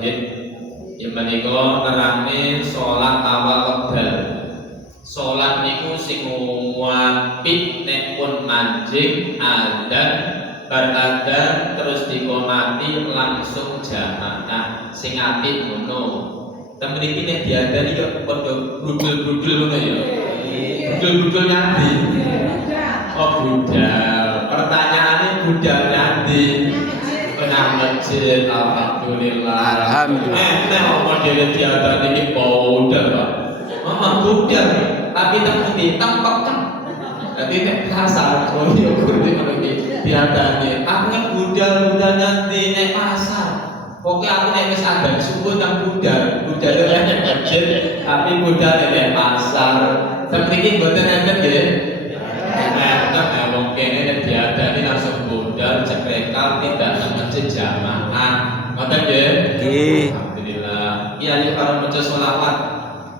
Ya menika nerangne salat awal wekdal. Salat niku sing apik nek pun manjing adzan bar adzan terus dikomati langsung jamaah. Sing apik ngono. Ten mriki nek diadani yo padha brudul-brudul ngono ya. Brudul-brudul nanti. Oh budal. Pertanyaannya budal nanti. Nang masjid, alhamdulillah. Alhamdulillah. Nek omong dhewe diadani iki budal, Pak. Mama budal, tapi temen tempat kan. Jadi nek pasar, oh iya kudu ngono iki diadani. Aku nek budal nanti nek pasar. Pokoke aku nek wis adzan subuh nang budal nek masjid, tapi budal nek pasar. Sapriki mboten enten nggih. Nek wong kene nek diadani langsung budal cekrekal tidak masjid jamaah. Ngoten nggih? Nggih. Alhamdulillah. Iya para maca selawat.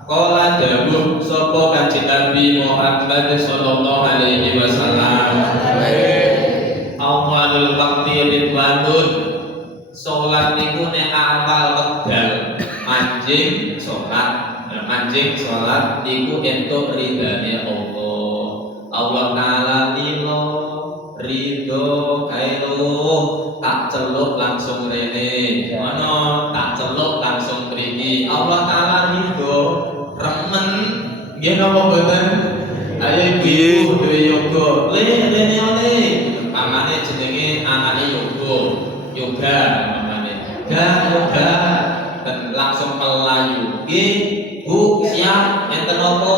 Qala dawuh sapa Kanjeng Nabi Muhammad sallallahu alaihi wasallam. Awalul waqti ridwanun. Salat niku nek awal wekdal manjing salat iku entuk ridane Allah. Allah taala ridho kairo tak celuk langsung rene. Mana tak celuk langsung mriki. Allah taala ridho remen nggih napa mboten? Ayo ibu duwe yoga. Rene oleh. Pamane jenenge anake yoga mamane. Yoga dan langsung melayu. Nggih, Bu, siap enten apa?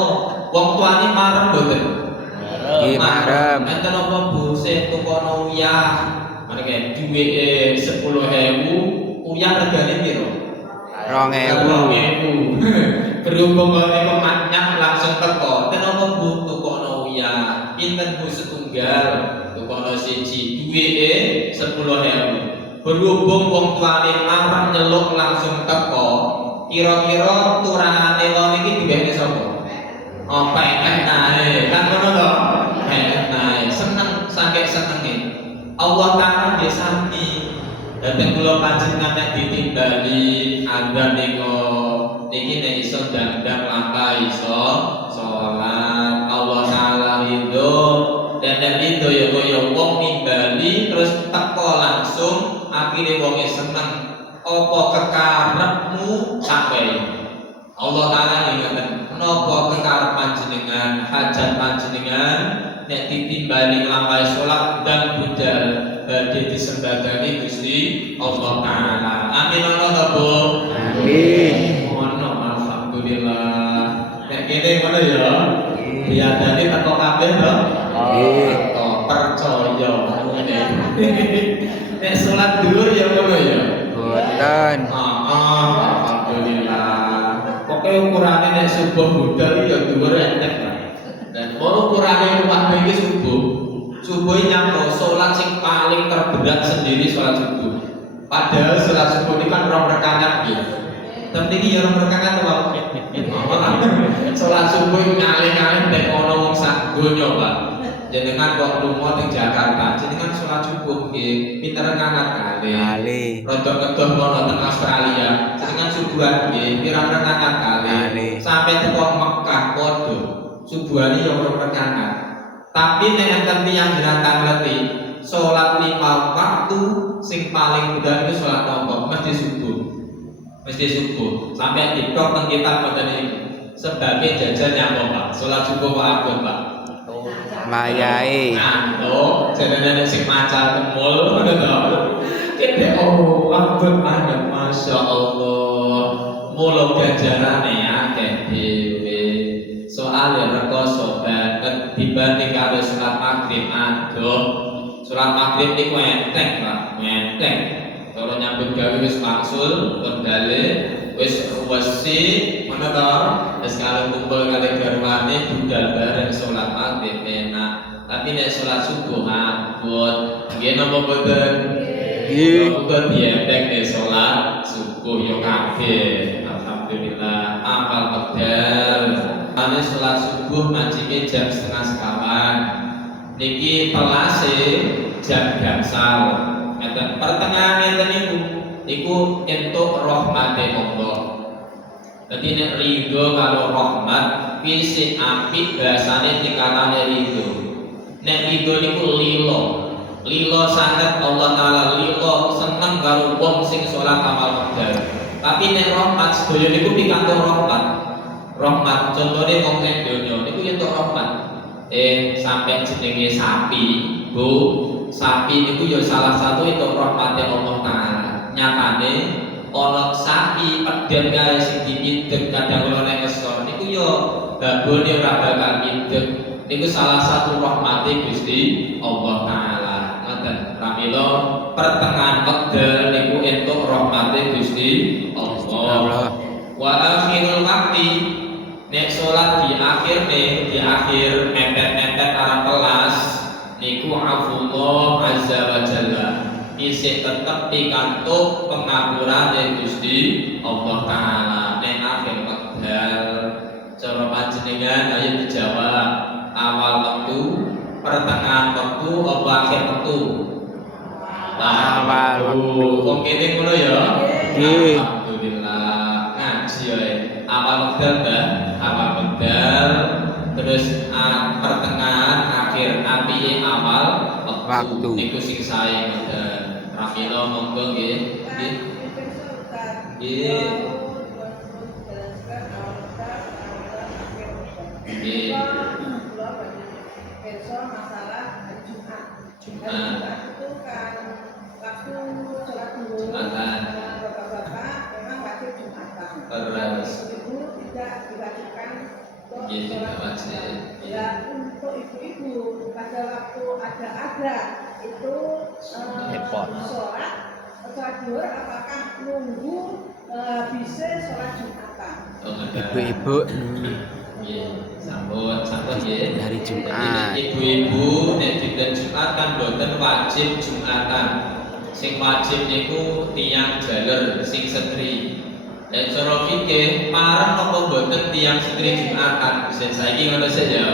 Wong tuane marem mboten? Nggih, marem. Enten apa Bu sing tukono uyah? Mrene duweke 10.000, uyah regane piro? 2.000. Berhubung ngene pemanyak langsung teko. Enten apa Bu tukono uyah? Pinten Bu setunggal? Tukono siji, duweke 10.000. Berhubung wong tuane marem nyeluk langsung teko, kira-kira turane wong iki duweke sapa? Oh, pengen nae, kan ngono to? Pengen nae, seneng saking senenge. Allah Taala nggih sami. Dadi kula panjenengan nek ditimbali adzan niki nek iso ndang-ndang lampahi iso salat. Allah Taala ridho dan ridho ya kaya wong nimbali terus teko langsung akhire wonge seneng. Apa kekarepmu sampai Allah Taala ngeten. Napa kekarep panjenengan, hajat panjenengan nek ditimbali nglampahi salat dan budal badhe disembadani Gusti Allah Taala. Amin ana ta, Bu? Amin. Ono alhamdulillah. Nek kene ngono ya. Diadani teko kabeh to? Nggih. Teko percaya. Nek salat dhuwur ya ngono ya. Boten. Alhamdulillah. Pokoke ukurane nek subuh budal ya dhuwur entek. Dan ukurane rumah iki subuh. Subuh nyampe salat sing paling terberat sendiri salat subuh. Padahal salat subuh ini kan 2 rakaat ya. Tapi iki ya 2 rakaat wae. Salat subuh ngalih-ngalih nek ana wong sak donya, Pak. Jenengan kok lunga ning Jakarta, jenengan salat subuh nggih pinter rakaat kali. Rodok kedoh kono teng Australia, jenengan subuhan nggih pirang rakaat kali. Sampai teko Mekah padha. Subuhane ya 2 rakaat. Tapi nek enten tiyang jenengan ngerti, salat 5 waktu sing paling mudah itu salat nopo? Mesti subuh. Sampai TikTok teng kitab boten iki. Sebagai jajan nyapa, Pak? Salat subuh kok abot, Pak? Mayai. Ngantuk, jenenge sing macal kemul ngono to. Kene abot banget, Masya Allah. Mula gajarane akeh dhewe. Soale rekoso banget dibanding karo salat maghrib adoh. Salat maghrib niku enteng, Pak, enteng. Cara nyambut gawe wis maksul, kendale wis wesi, ngono to. Wis kalau kumpul kali garwane budal bareng salat maghrib enak. Tapi nek salat subuh abot. Nggih napa boten? Nggih. Kok dienteng nek salat subuh yo kabeh. Alhamdulillah apal pedal. Ane salat subuh majike jam 3:30. Niki pelase jam gangsal. Ngeten pertengahan ngeten niku niku entuk rahmate Allah. Dadi nek ridho karo rahmat kuwi sing apik bahasane tingkatane ridho. Nek ridho niku lilo. Lilo sanget Allah taala lilo seneng karo wong sing salat amal wekdal. Tapi nek rahmat sedaya niku pikantuk rahmat. Rahmat contone wong ning donya niku entuk rahmat. Sampai jenenge sapi, Bu. Sapi niku ya salah satu entuk rahmate Allah taala. Nyatane ana sapi pedhen kae sing dipidhek kadang kala nek kesor niku ya babone ora bakal pidhek. Niku salah satu rahmate Gusti Allah taala. Ngoten pramila pertengahan wekdal niku entuk rahmate Gusti Allah. Wa akhirul waqti nek salat di akhir mepet-mepet arah kelas niku afullah azza wa jalla isih tetep pikantuk pengapuran dari Gusti Allah taala nek akhir wekdal. Cara panjenengan ayo dijawab, awal waktu, pertengahan waktu, apa akhir waktu? Awal waktu. Wong kene ngono ya. Nggih. Alhamdulillah. Ngaji ae. Awal wekdal Mbah, awal wekdal, terus pertengahan, akhir, apike awal waktu. Niku sing sae ngoten. Ramila monggo nggih. Nggih. Nggih. Masalah Jumat. Jumat. Itu kan waktu sholat zuhur. Jumatan. Bapak-bapak memang wajib Jumatan. Terus. Ibu tidak diwajibkan untuk Iya, tidak sholat wajib. Jumatan. Ya untuk ibu-ibu pada waktu ada itu Repot. sholat zuhur apakah nunggu bisa sholat Jumatan? Ibu-ibu Sambut nggih. hari Jumat. Ibu-ibu nek dinten Jumat kan boten wajib Jumatan. Sing wajib niku tiyang jaler sing setri. Nek cara fikih pareng apa boten tiyang setri Jumatan? Saiki ngono saja.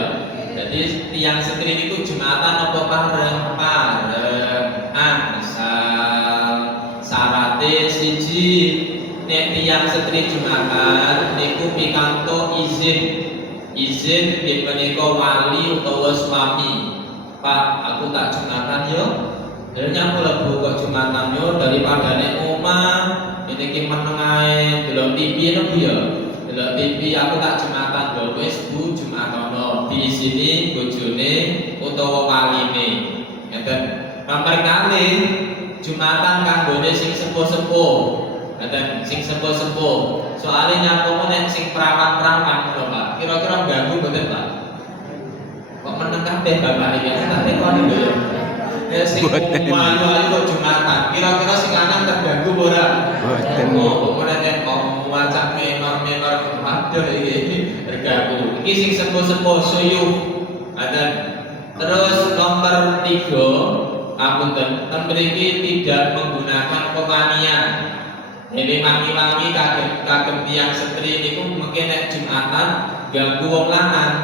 Jadi tiyang setri niku Jumatan apa pareng? Pareng. Asal syarate siji nek tiyang setri Jumatan niku pikantuk izin di menika wali utawa suami. Pak, aku tak Jumatan yo. Dene aku lebu kok Jumatan yo daripada nek omah ini ki meneng ae delok TV no Bu ya. Delok TV aku tak Jumatan lho wis Bu Jumatono di sini bojone utawa waline. Ngeten. Nomor kali Jumatan kanggone sing sepuh-sepuh. Ngeten, sing sepuh-sepuh. Soalnya nyapu nek sing perawan-perawan lho Pak. Kira-kira ganggu mboten Pak? Kok meneng kabeh Bapak iki? Tak tekoni lho. Ya sing umum-umum kok Jumatan. Kira-kira sing lanang terganggu ora? Mboten. Kok nek wacak menor-menor aduh iki terganggu. Iki sing sepuh-sepuh suyuh. Ada. Terus nomor 3, apunten, ten mriki tidak menggunakan pemanian. Jadi wangi-wangi kagem tiyang setri niku mungkin nek Jumatan ganggu wong lanang.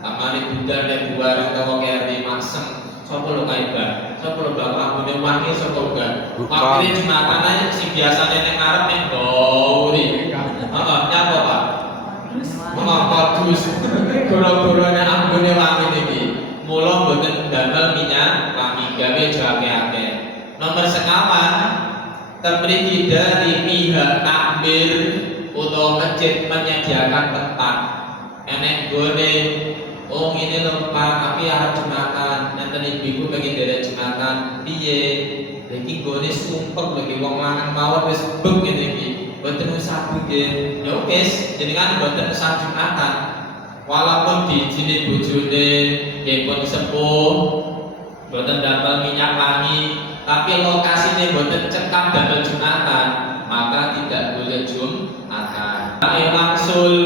Amane budal nek buar utawa keri masem. Sapa lho kae Mbak? Sapa lho Mbak ambune wangi sapa Mbak? Waktu Jumatan ae sing biasane nek ngarep nek gauri. Heeh, nyapa Pak? Bagus. Goro-gorone ambune wangi niki. Mula mboten damel minyak wangi gawe akeh-akeh. Nomor sekawan temriki dari pihak takbir atau masjid menyediakan tempat. Enek gone, oh ini lho Pak, tapi arep Jumatan, nanten ibu pengen dari Jumatan, piye? Iki gone sumpek lagi wong lanang mawon wis beng ngene iki. Mboten usah nggih. Ya wis, jenengan mboten usah Jumatan. Walaupun diizini bojone nggih pun sepuh, mboten damel minyak wangi, tapi lokasinya boten cekap dan Jumatan, maka tidak boleh Jumatan. Langsul,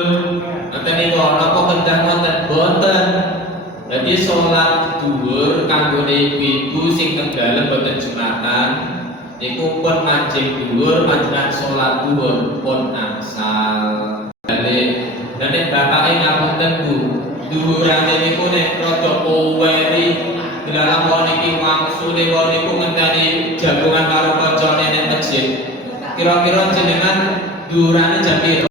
nanti niku napa kedah wonten boten. Jadi sholat zuhur kanggo ibu-ibu sing teng dalem boten Jumatan, niku pun majeng zuhur panjenengan sholat zuhur pun angsal. Dan nek bapake ngapunten Bu, zuhurane niku nek rada poweri dalam wong iki wangsule wong niku ngenteni jagongan karo kancane ning masjid. kira-kira jenengan durane jam piro?